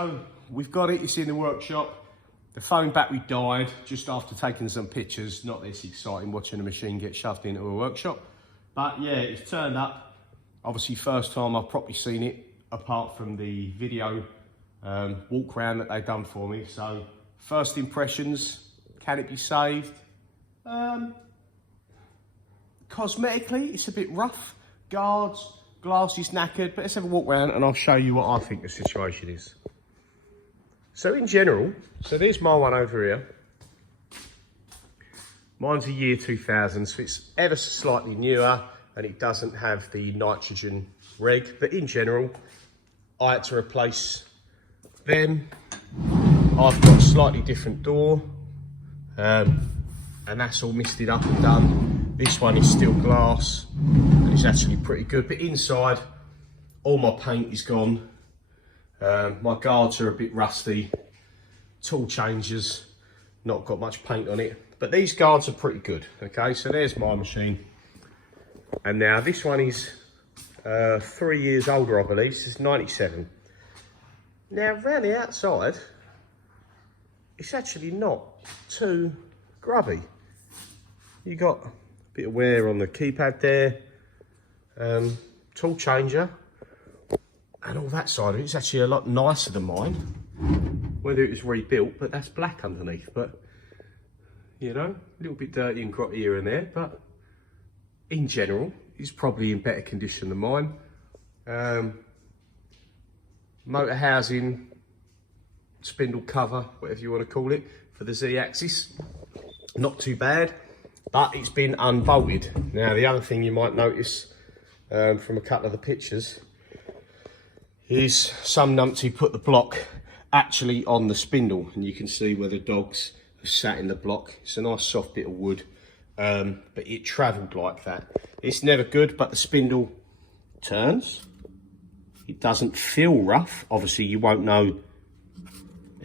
so we've got it, it's in the workshop. The phone battery died just after taking some pictures. Not this exciting watching a machine get shoved into a workshop. But yeah, it's turned up. Obviously first time I've properly seen it, apart from the video walk round that they've done for me. So first impressions, can it be saved? Cosmetically, it's a bit rough. Guards, glass is knackered, but let's have a walk round and I'll show you what I think the situation is. So in general, so there's my one over here. Mine's a year 2000, so it's ever so slightly newer and it doesn't have the nitrogen reg, but in general, I had to replace them. I've got a slightly different door, and that's all misted up and done. This one is still glass, and it's actually pretty good, but inside, all my paint is gone. My guards are a bit rusty, tool changes, not got much paint on it, but these guards are pretty good. Okay, so there's my machine. And now this one is 3 years older, I believe. This is 97. Now around the outside, it's actually not too grubby. You got a bit of wear on the keypad there, tool changer, and all that side of it. It's actually a lot nicer than mine. Whether it was rebuilt, but that's black underneath. But you know, a little bit dirty and grotty here and there, but in general, it's probably in better condition than mine. Motor housing, spindle cover, whatever you want to call it, for the Z-axis. Not too bad, but it's been unbolted. Now, the other thing you might notice from a couple of the pictures is some numpty put the block actually on the spindle, and you can see where the dogs have sat in the block. It's a nice soft bit of wood, but it travelled like that. It's never good, but the spindle turns. It doesn't feel rough. Obviously, you won't know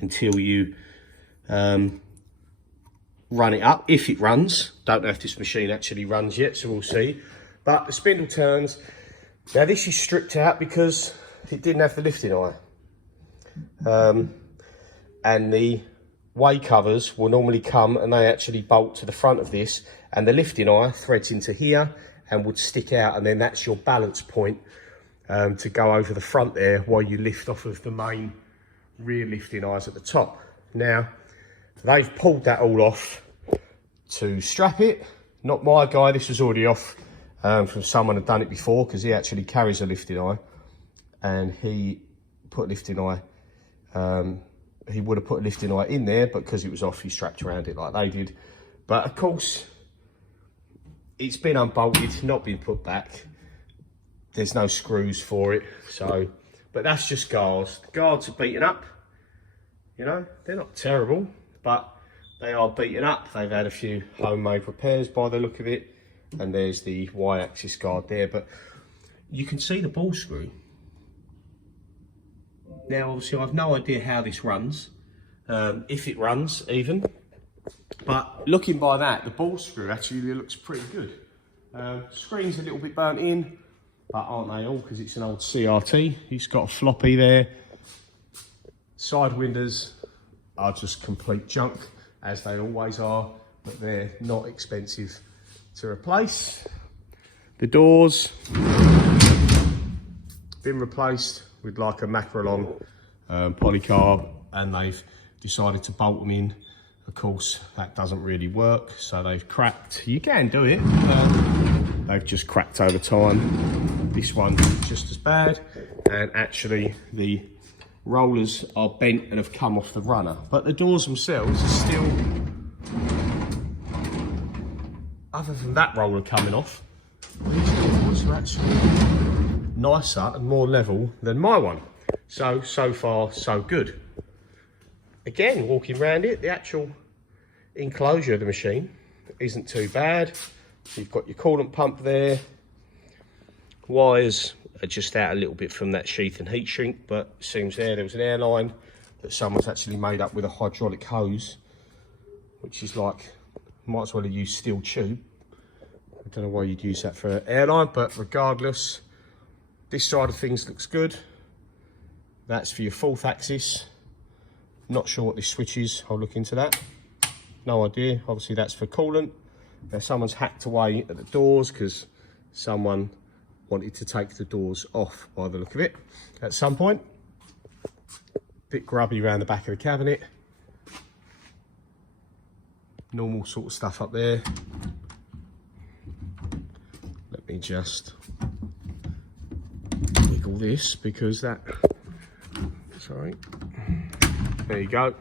until you run it up, if it runs. Don't know if this machine actually runs yet, so we'll see. But the spindle turns. Now, this is stripped out because it didn't have the lifting eye. And the way covers will normally come and they actually bolt to the front of this, and the lifting eye threads into here and would stick out, and then that's your balance point to go over the front there while you lift off of the main rear lifting eyes at the top. Now, they've pulled that all off to strap it. Not my guy, this was already off from someone who'd done it before, because he actually carries a lifting eye, and he put a lifting eye, he would have put a lifting eye in there, but because it was off, he strapped around it like they did. But of course, it's been unbolted, not been put back. There's no screws for it, so, but that's just guards. The guards are beaten up, you know, they're not terrible, but they are beaten up. They've had a few homemade repairs by the look of it, and there's the Y-axis guard there, but you can see the ball screw. Now, obviously, I've no idea how this runs, if it runs even, but looking by that, the ball screw actually looks pretty good. Screen's a little bit burnt in, but aren't they all, because it's an old CRT. It's got a floppy there. Side windows are just complete junk, as they always are, but they're not expensive to replace. The doors, been replaced with like a Macrolon polycarb, and they've decided to bolt them in. Of course, that doesn't really work, so they've cracked. You can do it, they've just cracked over time. This one's just as bad, and actually the rollers are bent and have come off the runner, but the doors themselves are still, other than that roller coming off, these doors are actually nicer and more level than my one. So far, so good. Again, walking around it, the actual enclosure of the machine isn't too bad. You've got your coolant pump there. Wires are just out a little bit from that sheath and heat shrink, but it seems there was an airline that someone's actually made up with a hydraulic hose, which is like, might as well have used steel tube. I don't know why you'd use that for an airline, but regardless, this side of things looks good. That's for your fourth axis. Not sure what this switch is, I'll look into that. No idea, obviously that's for coolant. Now someone's hacked away at the doors because someone wanted to take the doors off by the look of it at some point. Bit grubby around the back of the cabinet. Normal sort of stuff up there. Let me just wiggle this because that, sorry. There you go.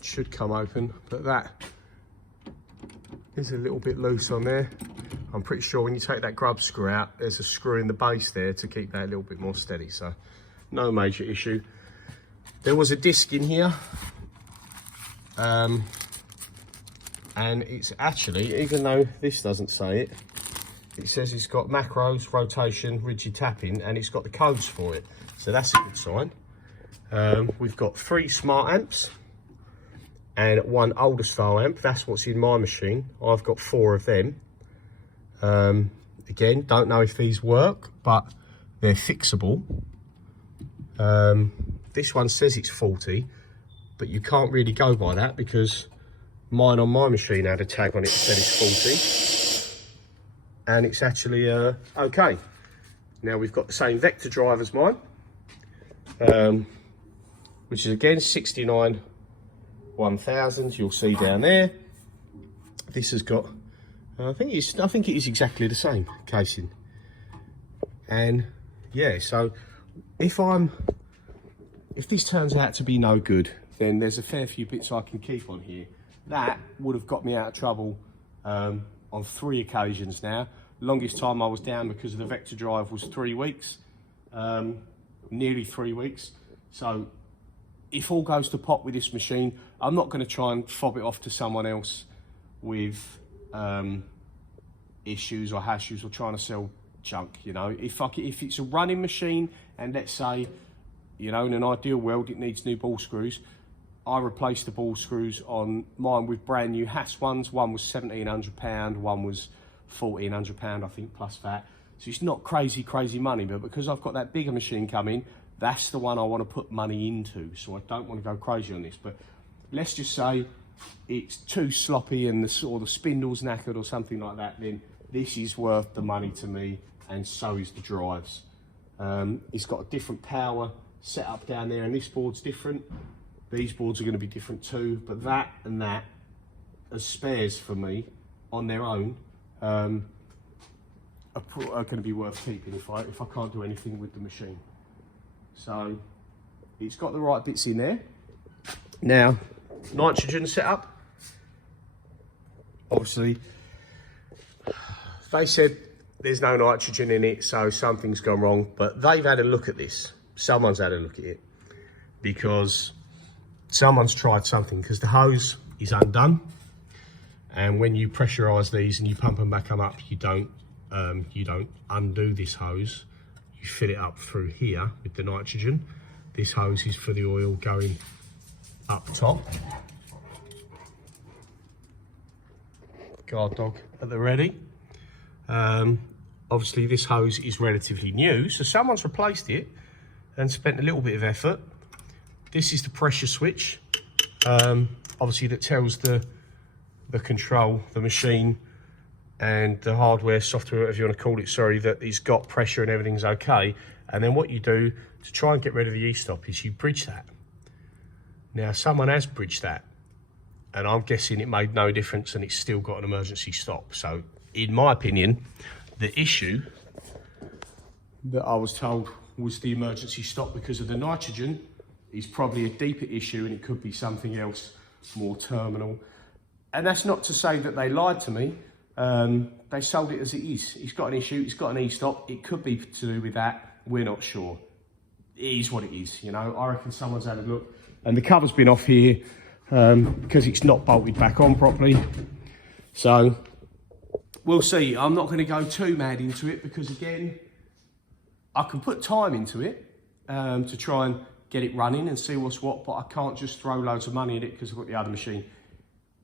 Should come open, but that is a little bit loose on there. I'm pretty sure when you take that grub screw out, there's a screw in the base there to keep that a little bit more steady, so no major issue. There was a disc in here, and it's actually, even though this doesn't say it, it says it's got macros, rotation, rigid tapping, and it's got the codes for it, so that's a good sign. We've got 3 smart amps and 1 older style amp. That's what's in my machine. I've got 4 of them. Again, don't know if these work, but they're fixable. This one says it's 40, but you can't really go by that because mine on my machine had a tag on it that said it's 40, and it's actually okay. Now we've got the same vector drive as mine, which is again 69 1000. You'll see down there. This has got, I think it is exactly the same casing. And yeah, so if this turns out to be no good, then there's a fair few bits I can keep on here. That would have got me out of trouble on 3 occasions now. Longest time I was down because of the vector drive was 3 weeks, nearly 3 weeks. So if all goes to pot with this machine, I'm not going to try and fob it off to someone else with issues or hashes or trying to sell junk. You know, if it's a running machine and let's say, you know, in an ideal world it needs new ball screws, I replaced the ball screws on mine with brand new Haas ones. One was £1,700, one was £1,400, I think, plus that. So it's not crazy money, but because I've got that bigger machine coming, that's the one I want to put money into. So I don't want to go crazy on this. But let's just say it's too sloppy and the spindle's knackered or something like that, then this is worth the money to me, and so is the drives. It's got a different power set up down there, and this board's different. These boards are going to be different too, but that and that as spares for me on their own are going to be worth keeping if I can't do anything with the machine. So it's got the right bits in there. Now, nitrogen setup. Obviously, they said there's no nitrogen in it, so something's gone wrong, but they've had a look at this. Someone's had a look at it because someone's tried something, because the hose is undone, and when you pressurize these and you pump them back up, you don't undo this hose. You fill it up through here with the nitrogen. This hose is for the oil going up top. Guard dog at the ready. Obviously this hose is relatively new, so someone's replaced it and spent a little bit of effort. This is the pressure switch, obviously that tells the control, the machine and the hardware, software, whatever you want to call it, sorry, that it's got pressure and everything's okay. And then what you do to try and get rid of the e-stop is you bridge that. Now someone has bridged that, and I'm guessing it made no difference and it's still got an emergency stop. So in my opinion, the issue that I was told was the emergency stop because of the nitrogen is probably a deeper issue, and it could be something else more terminal. And that's not to say that they lied to me. They sold it as it is. It's got an issue, it's got an e-stop. It could be to do with that, we're not sure. It is what it is, you know. I reckon someone's had a look. And the cover's been off here because it's not bolted back on properly. So we'll see. I'm not going to go too mad into it because, again, I can put time into it to try and get it running and see what's what, but I can't just throw loads of money at it because I've got the other machine.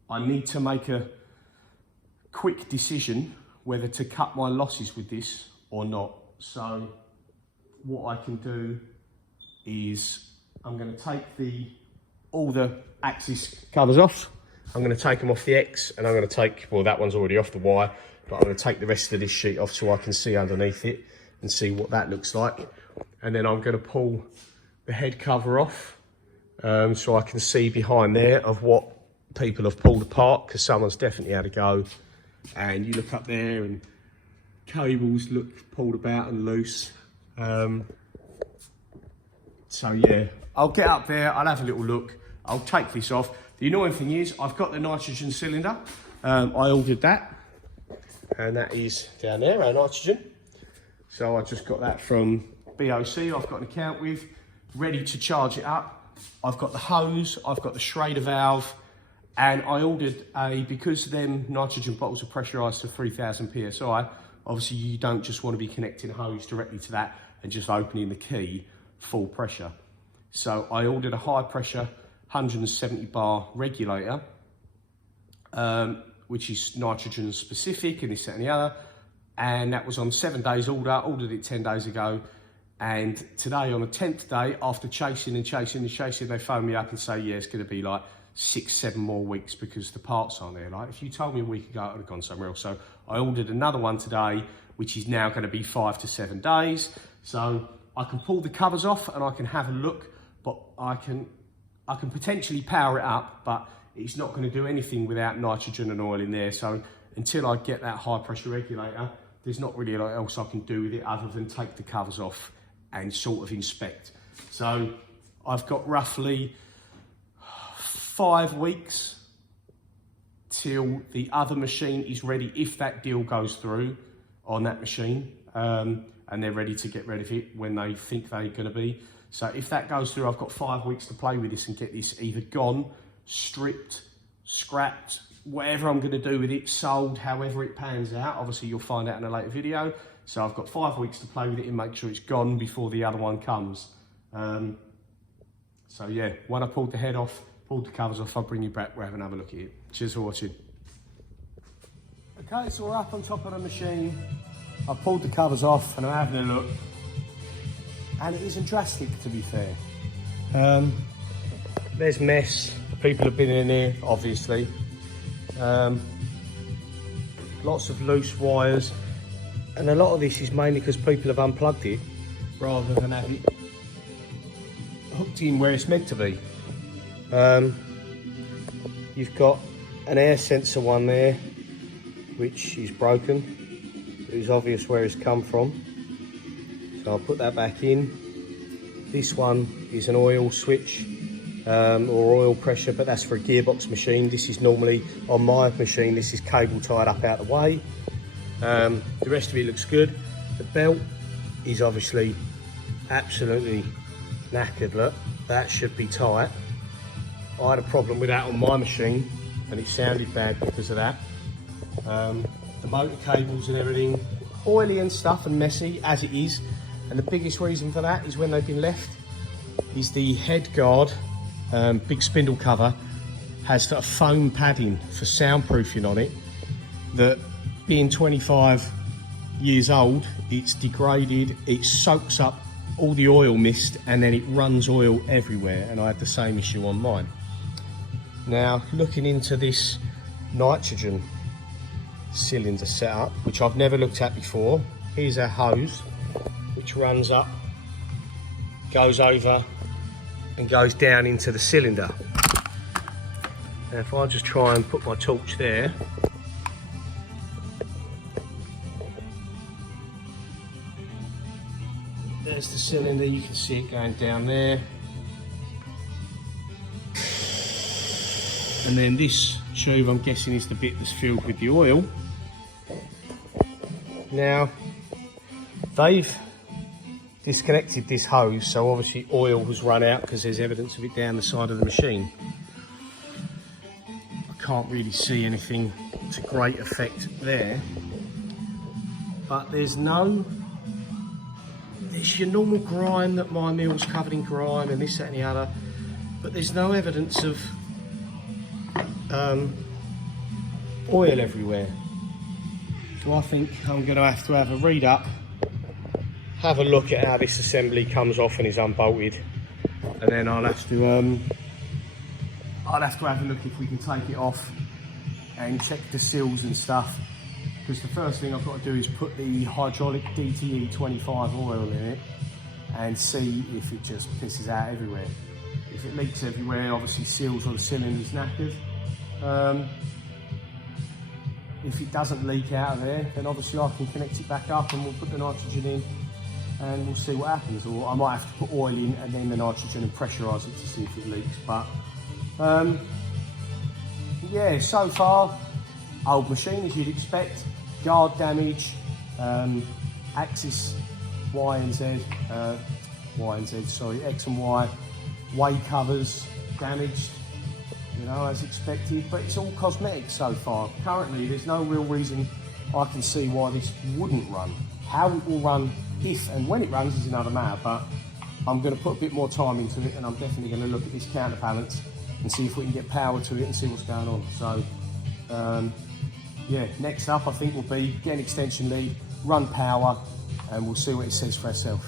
I need to make a quick decision whether to cut my losses with this or not. So what I can do is I'm going to take all the axis covers off. I'm going to take them off the X, and I'm going to take, well, that one's already off the Y, but I'm going to take the rest of this sheet off so I can see underneath it and see what that looks like. And then I'm going to pull the head cover off so I can see behind there of what people have pulled apart, because someone's definitely had a go. And you look up there and cables look pulled about and loose. So yeah, I'll get up there, I'll have a little look, I'll take this off. The annoying thing is I've got the nitrogen cylinder. I ordered that, and that is down there, our nitrogen. So I just got that from BOC, I've got an account with, ready to charge it up. I've got the hose, I've got the Schrader valve, and I ordered because them nitrogen bottles are pressurised to 3000 PSI, obviously you don't just want to be connecting a hose directly to that and just opening the key full pressure. So I ordered a high pressure 170 bar regulator, which is nitrogen specific and this, that and the other. And that was on 7 days ordered it 10 days ago. And today on the 10th day, after chasing and chasing and chasing, they phone me up and say, yeah, it's gonna be like 6-7 more weeks because the parts aren't there. Like, if you told me a week ago, I would have gone somewhere else. So I ordered another one today, which is now gonna be 5 to 7 days. So I can pull the covers off and I can have a look, but I can potentially power it up, but it's not going to do anything without nitrogen and oil in there. So until I get that high pressure regulator, there's not really a lot else I can do with it other than take the covers off and sort of inspect. So I've got roughly 5 weeks till the other machine is ready, if that deal goes through on that machine, and they're ready to get rid of it when they think they're going to be. So if that goes through, I've got 5 weeks to play with this and get this either gone, stripped, scrapped, whatever I'm going to do with it, sold, however it pans out. Obviously, you'll find out in a later video. So I've got 5 weeks to play with it and make sure it's gone before the other one comes. So yeah, when I pulled the head off, pulled the covers off, I'll bring you back, we'll have another look at it. Cheers for watching. Okay, so we're up on top of the machine. I've pulled the covers off and I'm having a look. And it isn't drastic, to be fair. There's mess. People have been in here, obviously. Lots of loose wires. And a lot of this is mainly because people have unplugged it rather than have it hooked in where it's meant to be. You've got an air sensor one there, which is broken. It's obvious where it's come from. So I'll put that back in. This one is an oil switch or oil pressure, but that's for a gearbox machine. This is normally, on my machine, this is cable tied up out of the way. The rest of it looks good. The belt is obviously absolutely knackered, look. That should be tight. I had a problem with that on my machine and it sounded bad because of that. The motor cables and everything, oily and stuff and messy as it is. And the biggest reason for that is when they've been left is the head guard, big spindle cover, has a foam padding for soundproofing on it that, being 25 years old, it's degraded, it soaks up all the oil mist and then it runs oil everywhere, and I had the same issue on mine. Now, looking into this nitrogen cylinder setup, which I've never looked at before, here's our hose, which runs up, goes over and goes down into the cylinder. Now if I just try and put my torch there, there's the cylinder, you can see it going down there. And then this tube, I'm guessing, is the bit that's filled with the oil. Now, they've disconnected this hose, so obviously oil has run out because there's evidence of it down the side of the machine. I can't really see anything to great effect there, but there's your normal grime, that my mill's covered in grime and this, that and the other, but there's no evidence of oil everywhere. So I think I'm going to have a read up, have a look at how this assembly comes off and is unbolted, and then I'll have to have a look if we can take it off and check the seals and stuff, because the first thing I've got to do is put the hydraulic DTE 25 oil in it and see if it just pisses out everywhere. If it leaks everywhere, obviously seals or the cylinder's knackered. If it doesn't leak out of there, then obviously I can connect it back up and we'll put the nitrogen in and we'll see what happens. Or I might have to put oil in and then the nitrogen and pressurise it to see if it leaks. But yeah, so far, old machine as you'd expect, guard damage, axis Y and Z, X and Y, way covers damaged, you know, as expected, but it's all cosmetic so far. Currently, there's no real reason I can see why this wouldn't run. How it will run if and when it runs is another matter, but I'm going to put a bit more time into it, and I'm definitely going to look at this counterbalance and see if we can get power to it and see what's going on. So, yeah, next up I think will be get an extension lead, run power, and we'll see what it says for ourselves.